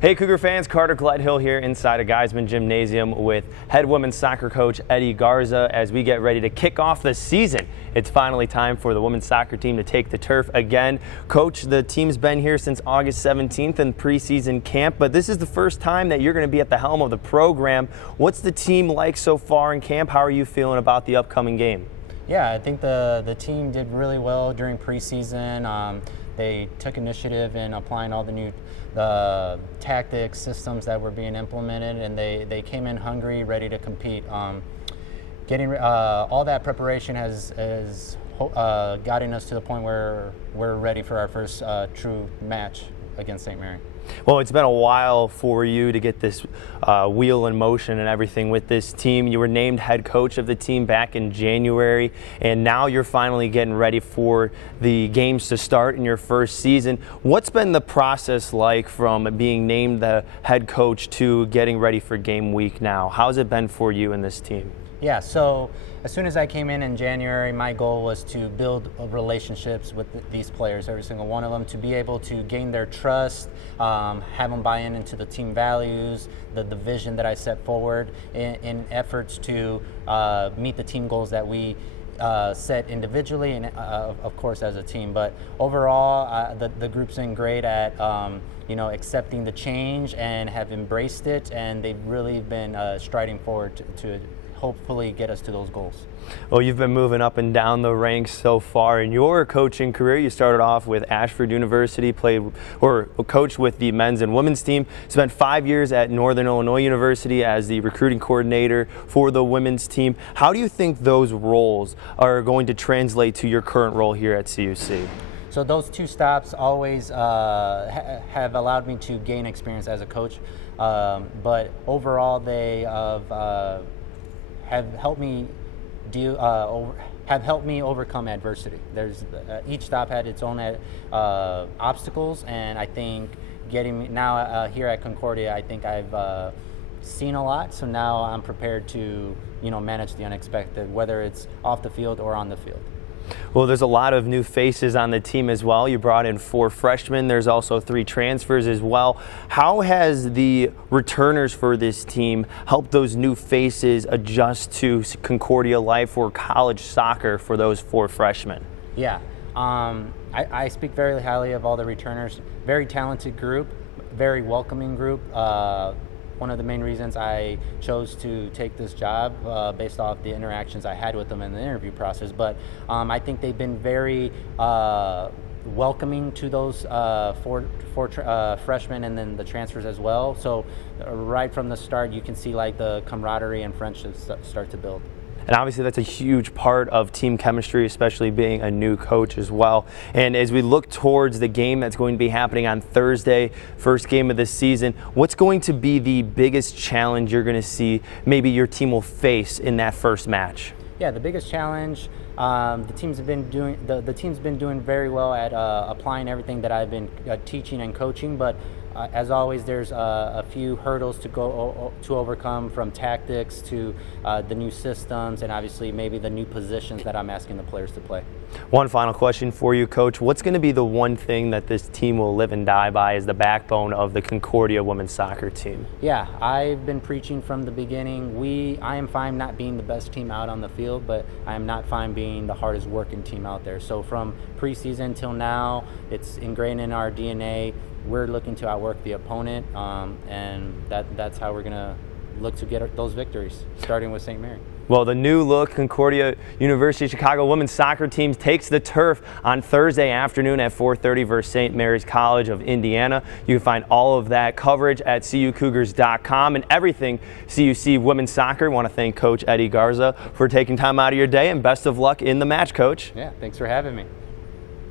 Hey Cougar fans, Carter Gledhill here inside a Geisman Gymnasium with head women's soccer coach Eddie Garza as we get ready to kick off the season. It's finally time for the women's soccer team to take the turf again. Coach, the team's been here since August 17th in preseason camp, but this is the first time that you're going to be at the helm of the program. What's the team like so far in camp? How are you feeling about the upcoming game? Yeah, I think the team did really well during preseason. They took initiative in applying all the new tactics, systems that were being implemented, and they came in hungry, ready to compete. Getting all that preparation has gotten us to the point where we're ready for our first true match against St. Mary. Well, it's been a while for you to get this wheel in motion and everything with this team. You were named head coach of the team back in January, and now you're finally getting ready for the games to start in your first season. What's been the process like from being named the head coach to getting ready for game week now? How's it been for you and this team? Yeah, so as soon as I came in January, my goal was to build relationships with these players, every single one of them, to be able to gain their trust, have them buy into the team values, the vision that I set forward in efforts to meet the team goals that we set individually and of course as a team. But overall, the group's been great at accepting the change and have embraced it, and they've really been striding forward to hopefully get us to those goals. Well, you've been moving up and down the ranks so far in your coaching career. You started off with Ashford University, coached with the men's and women's team, spent 5 years at Northern Illinois University as the recruiting coordinator for the women's team. How do you think those roles are going to translate to your current role here at CUC? So those two stops always have allowed me to gain experience as a coach, but overall they have helped me overcome adversity. Each stop had its own obstacles, and I think getting now here at Concordia, I think I've seen a lot. So now I'm prepared to manage the unexpected, whether it's off the field or on the field. Well, there's a lot of new faces on the team as well. You brought in 4 freshmen. There's also 3 transfers as well. How has the returners for this team helped those new faces adjust to Concordia life or college soccer for those 4 freshmen? Yeah, I speak very highly of all the returners. Very talented group, very welcoming group. One of the main reasons I chose to take this job based off the interactions I had with them in the interview process. But I think they've been very welcoming to those 4 freshmen and then the transfers as well. So right from the start, you can see like the camaraderie and friendships start to build. And obviously that's a huge part of team chemistry, especially being a new coach as well. And as we look towards the game that's going to be happening on Thursday, first game of the season, what's going to be the biggest challenge you're going to see maybe your team will face in that first match? Yeah, the biggest challenge, the team's been doing very well at applying everything that I've been teaching and coaching, but as always, there's a few hurdles to overcome, from tactics to the new systems and obviously maybe the new positions that I'm asking the players to play. One final question for you, Coach. What's going to be the one thing that this team will live and die by as the backbone of the Concordia women's soccer team? Yeah, I've been preaching from the beginning. I am fine not being the best team out on the field, but I am not fine being the hardest working team out there. So from preseason till now, it's ingrained in our DNA. We're looking to outwork the opponent, and that's how we're going to look to get those victories, starting with St. Mary. Well, the new look Concordia University Chicago women's soccer team takes the turf on Thursday afternoon at 4:30 versus St. Mary's College of Indiana. You can find all of that coverage at cucougars.com and everything CUC women's soccer. I want to thank Coach Eddie Garza for taking time out of your day, and best of luck in the match, Coach. Yeah, thanks for having me.